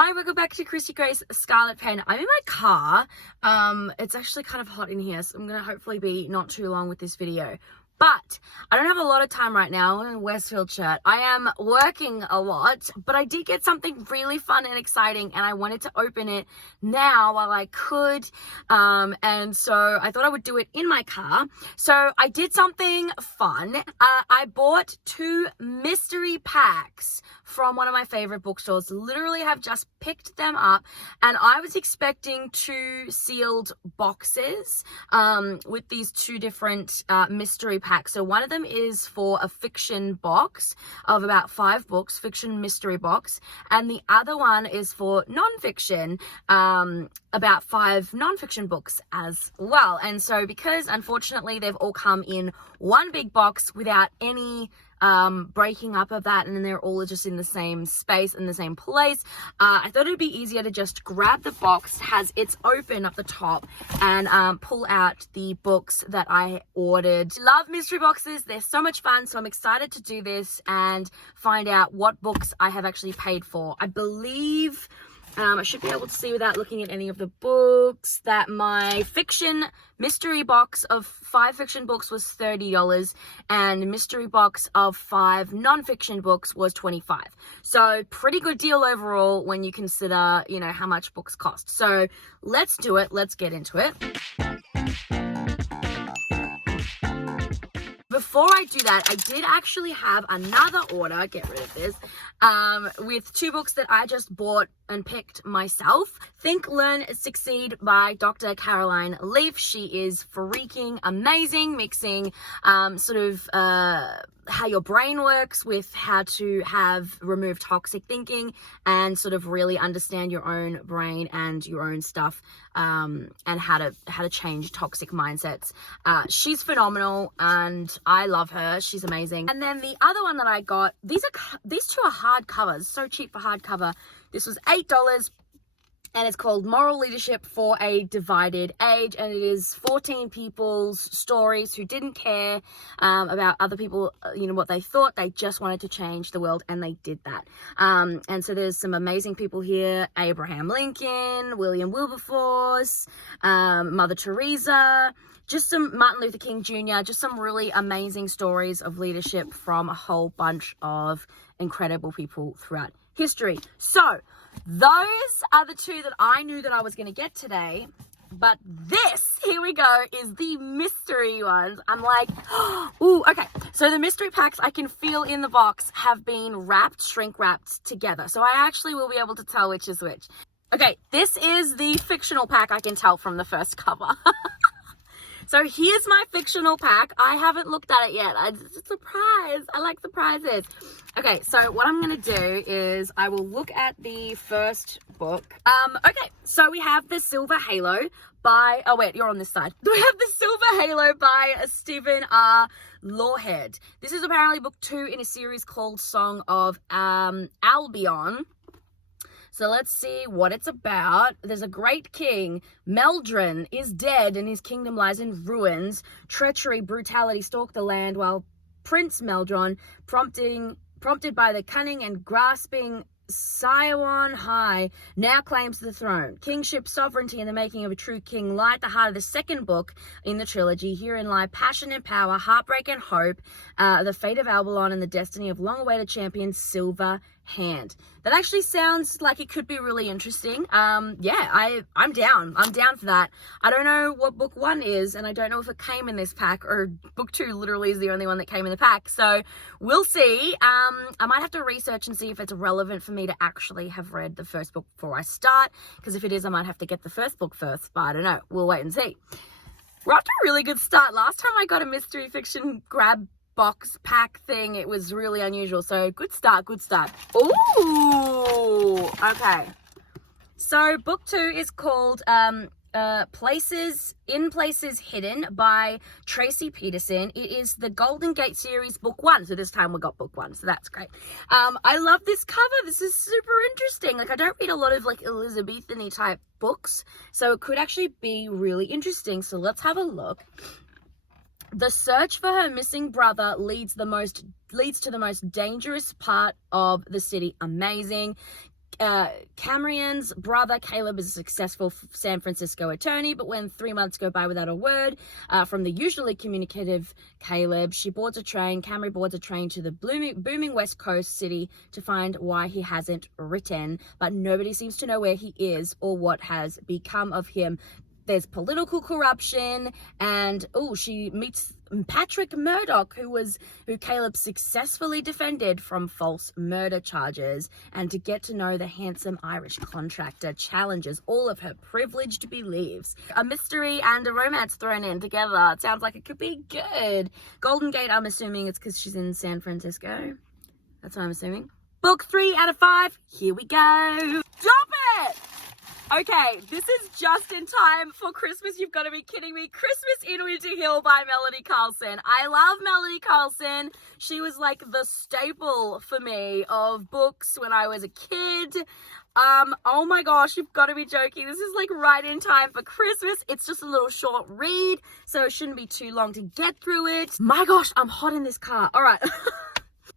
Hi, welcome back to Christy Grace Scarlet Pen. I'm in my car. It's actually kind of hot in here, so I'm going to hopefully be not too long with this video. But I don't have a lot of time right now. I'm in a Westfield shirt. I am working a lot, but I did get something really fun and exciting, and I wanted to open it now while I could. And so I thought I would do it in my car. So I did something fun. I bought 2 mystery packs from one of my favorite bookstores. Literally have just picked them up, and I was expecting 2 sealed boxes with these 2 different mystery packs. So one of them is for a fiction box of about 5 books, fiction mystery box, and the other one is for non-fiction, about 5 non-fiction books as well. And so because unfortunately they've all come in one big box without any breaking up of that, and then they're all just in the same space, in the same place, I thought it would be easier to just grab the box, has its open up the top, and pull out the books that I ordered. Love mystery boxes, they're so much fun, so I'm excited to do this and find out what books I have actually paid for. I believe I should be able to see without looking at any of the books that my fiction mystery box of 5 fiction books was $30 and the mystery box of 5 non-fiction books was $25. So pretty good deal overall when you consider, you know, how much books cost. So let's do it. Let's get into it. Before I do that, I did actually have another order, get rid of this, with 2 books that I just bought and picked myself. Think, Learn, Succeed by Dr. Caroline Leaf. She is freaking amazing, mixing how your brain works with how to remove toxic thinking and sort of really understand your own brain and your own stuff, and how to change toxic mindsets. She's phenomenal and I love her. She's amazing. And then the other one that I got, these 2 are hardcovers, so cheap for hardcover. This was $8. And it's called Moral Leadership for a Divided Age. And it is 14 people's stories who didn't care about other people, what they thought. They just wanted to change the world, and they did that. And so there's some amazing people here. Abraham Lincoln, William Wilberforce, Mother Teresa, just some Martin Luther King Jr., just some really amazing stories of leadership from a whole bunch of incredible people throughout history. So those are the 2 that I knew that I was going to get today, but this, here we go, is the mystery ones. I'm like, ooh, okay. So the mystery packs I can feel in the box have been shrink wrapped together. So I actually will be able to tell which is which. Okay, this is the fictional pack, I can tell from the first cover. So here's my fictional pack. I haven't looked at it yet. It's a surprise. I like surprises. Okay, so what I'm going to do is I will look at the first book. Okay, so we have The Silver Halo by, oh wait, you're on this side. We have The Silver Halo by Stephen R. Lawhead. This is apparently book 2 in a series called Song of Albion. So let's see what it's about. There's a great king. Meldrin is dead and his kingdom lies in ruins. Treachery, brutality stalk the land while Prince Meldron, prompted by the cunning and grasping Sion High, now claims the throne. Kingship, sovereignty, and the making of a true king lie at the heart of the second book in the trilogy. Herein lie passion and power, heartbreak and hope, the fate of Albion, and the destiny of long-awaited champion Silver Hand. That actually sounds like it could be really interesting. Yeah, I'm down. I'm down for that. I don't know what book 1 is, and I don't know if it came in this pack, or book 2 literally is the only one that came in the pack. So we'll see. I might have to research and see if it's relevant for me to actually have read the first book before I start, because if it is, I might have to get the first book first, but I don't know. We'll wait and see. We're off to a really good start. Last time I got a mystery fiction grab box pack thing, it was really unusual. So good start. Ooh, okay. So book 2 is called Places Hidden by Tracy Peterson. It is the Golden Gate series book 1. So this time we got book 1. So that's great. I love this cover. This is super interesting. Like, I don't read a lot of like Elizabethan-y type books, so it could actually be really interesting. So let's have a look. The search for her missing brother leads to the most dangerous part of the city. Amazing. Cameron's brother Caleb is a successful San Francisco attorney, but when 3 months go by without a word from the usually communicative Caleb, Cameron boards a train to the booming West Coast city to find why he hasn't written, but nobody seems to know where he is or what has become of him. There's political corruption, and she meets Patrick Murdoch, who Caleb successfully defended from false murder charges, and to get to know the handsome Irish contractor challenges all of her privileged beliefs. A mystery and a romance thrown in together. It sounds like it could be good. Golden Gate, I'm assuming it's because she's in San Francisco. That's what I'm assuming. Book 3 out of 5. Here we go. Drop it! Okay, this is just in time for Christmas. You've got to be kidding me. Christmas in Winter Hill by Melanie Carlson. I love Melanie Carlson. She was like the staple for me of books when I was a kid. Oh my gosh, you've got to be joking. This is like right in time for Christmas. It's just a little short read, so it shouldn't be too long to get through it. My gosh, I'm hot in this car. All right.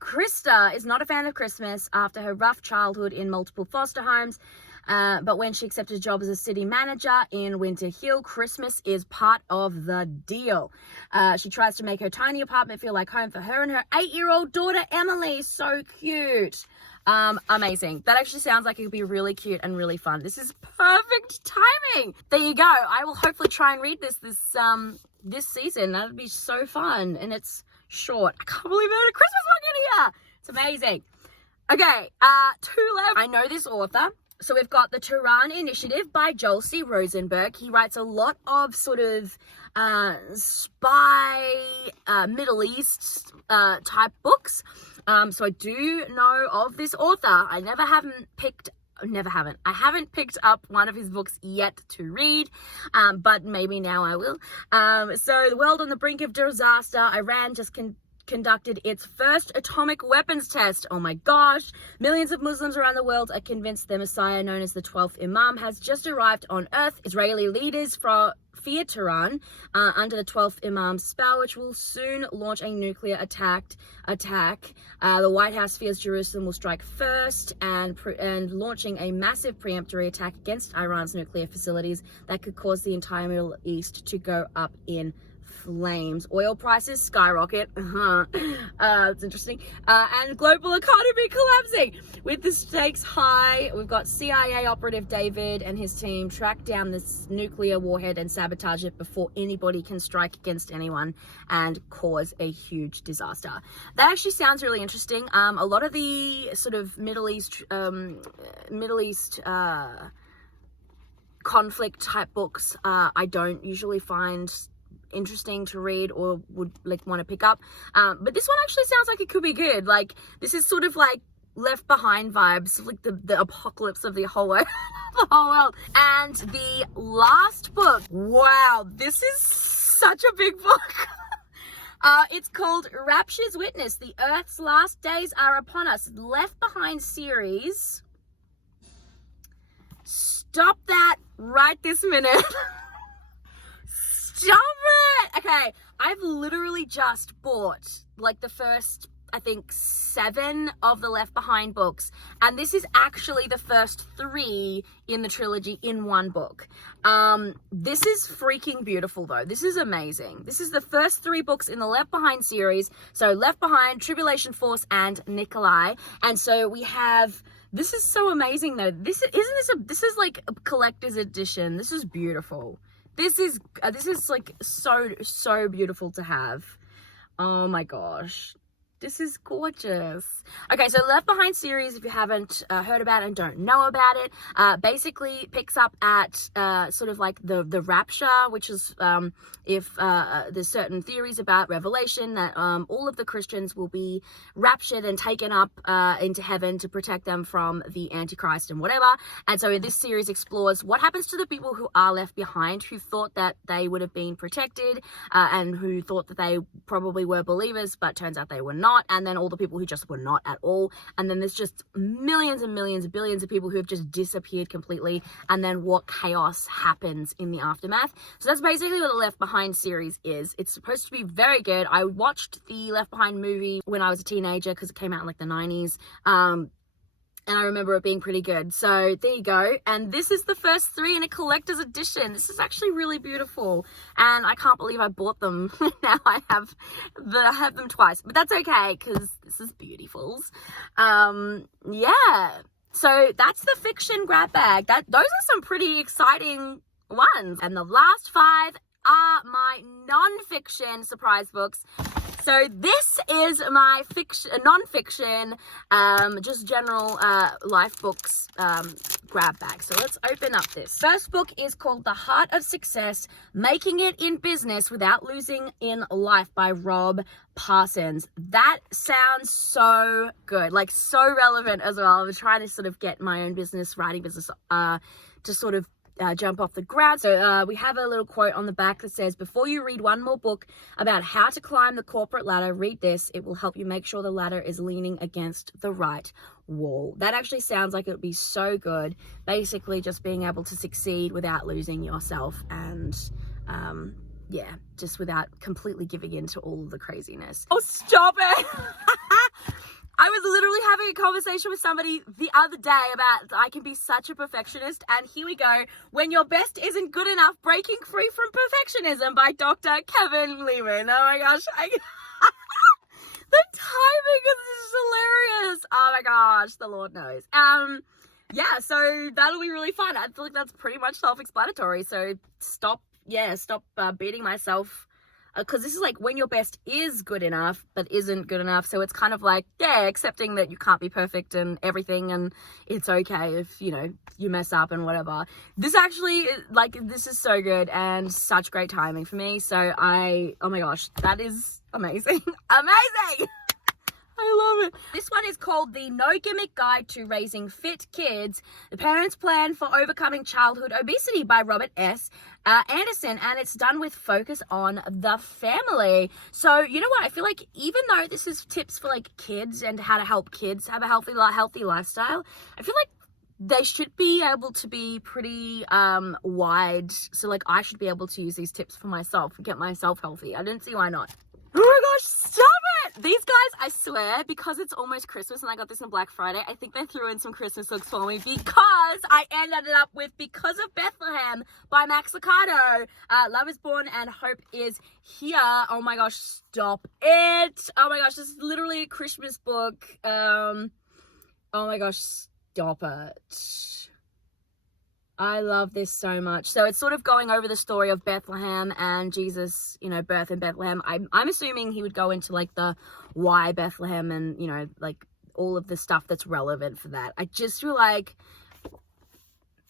Krista is not a fan of Christmas after her rough childhood in multiple foster homes. But when she accepted a job as a city manager in Winter Hill, Christmas is part of the deal. She tries to make her tiny apartment feel like home for her and her 8-year-old daughter, Emily. So cute. Amazing. That actually sounds like it could be really cute and really fun. This is perfect timing. There you go. I will hopefully try and read this season. That would be so fun. And it's short. I can't believe there's a Christmas book in here. It's amazing. Okay, 2 left. I know this author. So we've got The Turan Initiative by Joel C. Rosenberg. He writes a lot of sort of spy, Middle East type books. So I do know of this author. I haven't picked up one of his books yet to read, but maybe now I will. So the world on the brink of disaster. Iran just conducted its first atomic weapons test. Oh my gosh. Millions of Muslims around the world are convinced their Messiah, known as the 12th Imam, has just arrived on Earth. Israeli leaders fear Tehran under the 12th Imam's spell, which will soon launch a nuclear attack. The White House fears Jerusalem will strike first and launching a massive preemptory attack against Iran's nuclear facilities that could cause the entire Middle East to go up in flames. Oil prices skyrocket. It's interesting. And global economy collapsing. With the stakes high, we've got CIA operative David and his team track down this nuclear warhead and sabotage it before anybody can strike against anyone and cause a huge disaster. That actually sounds really interesting. A lot of the sort of Middle East conflict type books I don't usually find interesting to read or would like want to pick up, but this one actually sounds like it could be good. Like, this is sort of like Left Behind vibes, like the apocalypse of the whole world. And the last book, wow, this is such a big book. It's called Rapture's Witness. The Earth's Last Days Are Upon Us. Left Behind series. Stop that right this minute. Stop it! Okay, I've literally just bought like the first, I think, 7 of the Left Behind books, and this is actually the first 3 in the trilogy in one book. This is freaking beautiful though. This is amazing. This is the first 3 books in the Left Behind series. So Left Behind, Tribulation Force, and Nikolai. And so we have, this is so amazing though. This is like a collector's edition. This is beautiful. This is like so beautiful to have. Oh my gosh. This is gorgeous. Okay, so Left Behind series, if you haven't heard about it and don't know about it, basically picks up at sort of like the rapture, which is if there's certain theories about Revelation that all of the Christians will be raptured and taken up into heaven to protect them from the Antichrist and whatever. And so this series explores what happens to the people who are left behind, who thought that they would have been protected and who thought that they probably were believers, but turns out they were not. And then all the people who just were not at all. And then there's just millions and millions, billions of people who have just disappeared completely. And then what chaos happens in the aftermath. So that's basically what the Left Behind series is. It's supposed to be very good. I watched the Left Behind movie when I was a teenager because it came out in like the 90s. And I remember it being pretty good. So there you go. And this is the first 3 in a collector's edition. This is actually really beautiful. And I can't believe I bought them. Now I have them twice. But that's okay, because this is beautifuls. Yeah. So that's the fiction grab bag. Those are some pretty exciting ones. And the last 5 are my non-fiction surprise books. So this is my non-fiction, just general life books grab bag. So let's open up this. First book is called The Heart of Success, Making It in Business Without Losing in Life by Rob Parsons. That sounds so good, like so relevant as well. I was trying to sort of get my own business, writing business, to sort of jump off the ground. So we have a little quote on the back that says, before you read one more book about how to climb the corporate ladder, read this. It will help you make sure the ladder is leaning against the right wall. That actually sounds like it would be so good. Basically just being able to succeed without losing yourself, and yeah, just without completely giving in to all of the craziness. Oh, stop it. I was literally having a conversation with somebody the other day about I can be such a perfectionist, and here we go. When Your Best Isn't Good Enough, Breaking Free from Perfectionism by Dr. Kevin Lehman. Oh my gosh. The timing is hilarious. Oh my gosh, the Lord knows. Yeah, so that'll be really fun. I feel like that's pretty much self-explanatory. So stop beating myself, because this is like when your best is good enough but isn't good enough. So it's kind of like, yeah, accepting that you can't be perfect and everything, and it's okay if, you know, you mess up and whatever. This actually, like, this is so good and such great timing for me. So oh my gosh, that is amazing. Amazing. I love it. This one is called The No Gimmick Guide to Raising Fit Kids, The Parent's Plan for Overcoming Childhood Obesity by Robert S. Anderson, and it's done with focus on the family. So, you know what? I feel like even though this is tips for like kids and how to help kids have a healthy lifestyle, I feel like they should be able to be pretty wide. So like I should be able to use these tips for myself and get myself healthy. I don't see why not. Oh my gosh, stop it! These guys, I swear, because it's almost Christmas and I got this on Black Friday, I think they threw in some Christmas books for me, because I ended up with Because of Bethlehem by Max Lucado. Love is Born and Hope is Here. Oh my gosh, stop it! Oh my gosh, this is literally a Christmas book. Oh my gosh, stop it. I love this so much. So it's sort of going over the story of Bethlehem and Jesus, you know, birth in Bethlehem. I'm assuming he would go into like the why Bethlehem and, you know, like all of the stuff that's relevant for that. I just feel like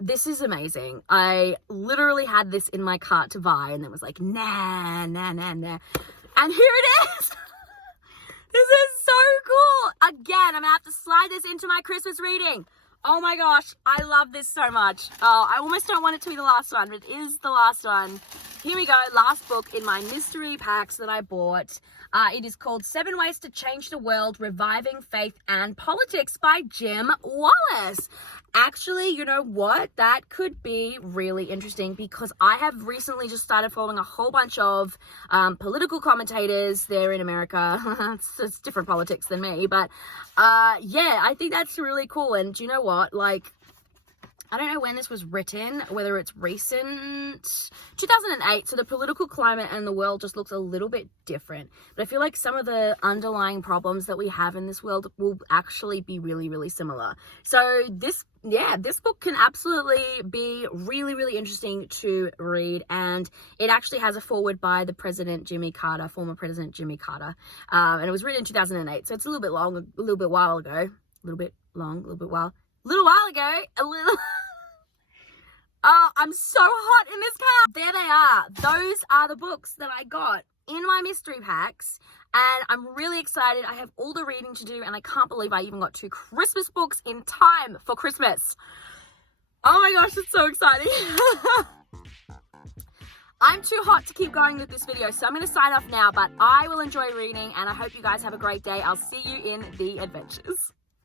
this is amazing. I literally had this in my cart to buy and it was like, nah. And here it is. This is so cool. Again, I'm gonna have to slide this into my Christmas reading. Oh my gosh, I love this so much. Oh, I almost don't want it to be the last one, but it is the last one. Here we go, last book in my mystery packs that I bought. It is called 7 Ways to Change the World, Reviving Faith and Politics by Jim Wallace. Actually, you know what? That could be really interesting, because I have recently just started following a whole bunch of political commentators there in America. It's different politics than me, but yeah, I think that's really cool. And do you know what? Like, I don't know when this was written, whether it's recent, 2008. So the political climate and the world just looks a little bit different. But I feel like some of the underlying problems that we have in this world will actually be really, really similar. So this book can absolutely be really, really interesting to read. And it actually has a foreword by the former President Jimmy Carter. And it was written in 2008. So it's a little bit long, a little while ago. Oh, I'm so hot in this car. There they are. Those are the books that I got in my mystery packs. And I'm really excited. I have all the reading to do, and I can't believe I even got 2 Christmas books in time for Christmas. Oh my gosh, it's so exciting. I'm too hot to keep going with this video, so I'm going to sign off now, but I will enjoy reading, and I hope you guys have a great day. I'll see you in the adventures.